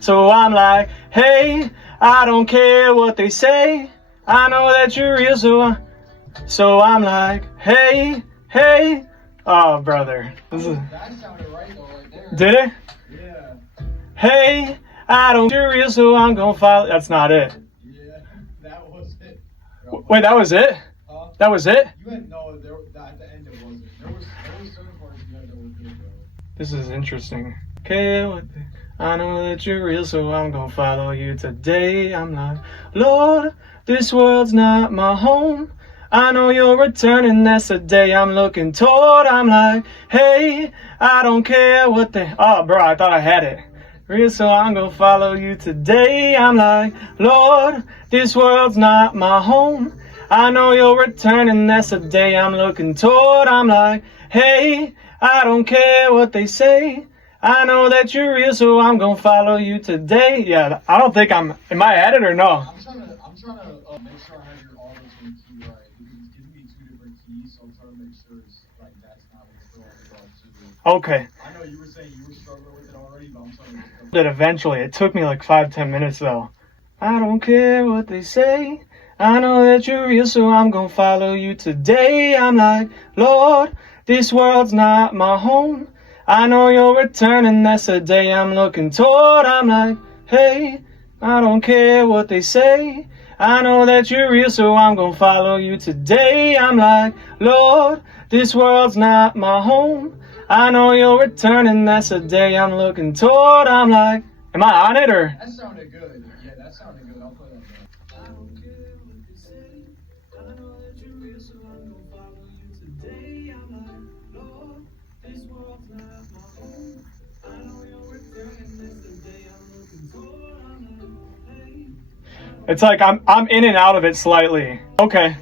So I'm like, hey, I don't care what they say. I know that you're real, so I'm like, hey, hey. Oh, brother. That sounded right though, right there. Did it? Yeah. Hey, I don't care, real, so I'm gonna follow. That's not it. Yeah, that was it. Wait, that was it? That was it? You had no. At the end it wasn't. There was certain parts you had that were good though. This is interesting. Okay, I know that you're real, so I'm gonna follow you today. I'm like, Lord, this world's not my home. I know you're returning, that's the day I'm looking toward. I'm like, hey, I don't care what they... Oh, bro, I thought I had it. Real, so I'm gonna follow you today. I'm like, Lord, this world's not my home. I know you're returning, that's the day I'm looking toward. I'm like, hey, I don't care what they say. I know that you're real, so I'm gonna follow you today. Yeah, I don't think am I at it or no? I'm trying to make sure I have your auto-tune key right, because it's giving me two different keys, so I'm trying to make sure it's like that's not what's going on too. Okay. I know you were saying you were struggling with it already, but I'm trying to That eventually. It took me like 5-10 minutes though. I don't care what they say. I know that you're real, so I'm gonna follow you today. I'm like, Lord, this world's not my home. I know you're returning, that's the day I'm looking toward. I'm like, hey, I don't care what they say. I know that you're real, so I'm gonna follow you today. I'm like, Lord, this world's not my home. I know you're returning, that's the day I'm looking toward. I'm like, am I on it or? That sounded good. Yeah, that sounded good. I'll play that back. I don't care what they say. I know that you're real, so I'm gonna follow you today. I'm like, Lord, this world's not my home. I know you're returning, that's the day I'm looking toward. I'm like, hey. It's like I'm in and out of it slightly. Okay.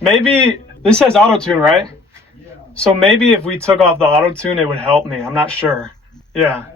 Maybe this says auto-tune, right? Yeah. So maybe if we took off the auto-tune, it would help me. I'm not sure. Yeah.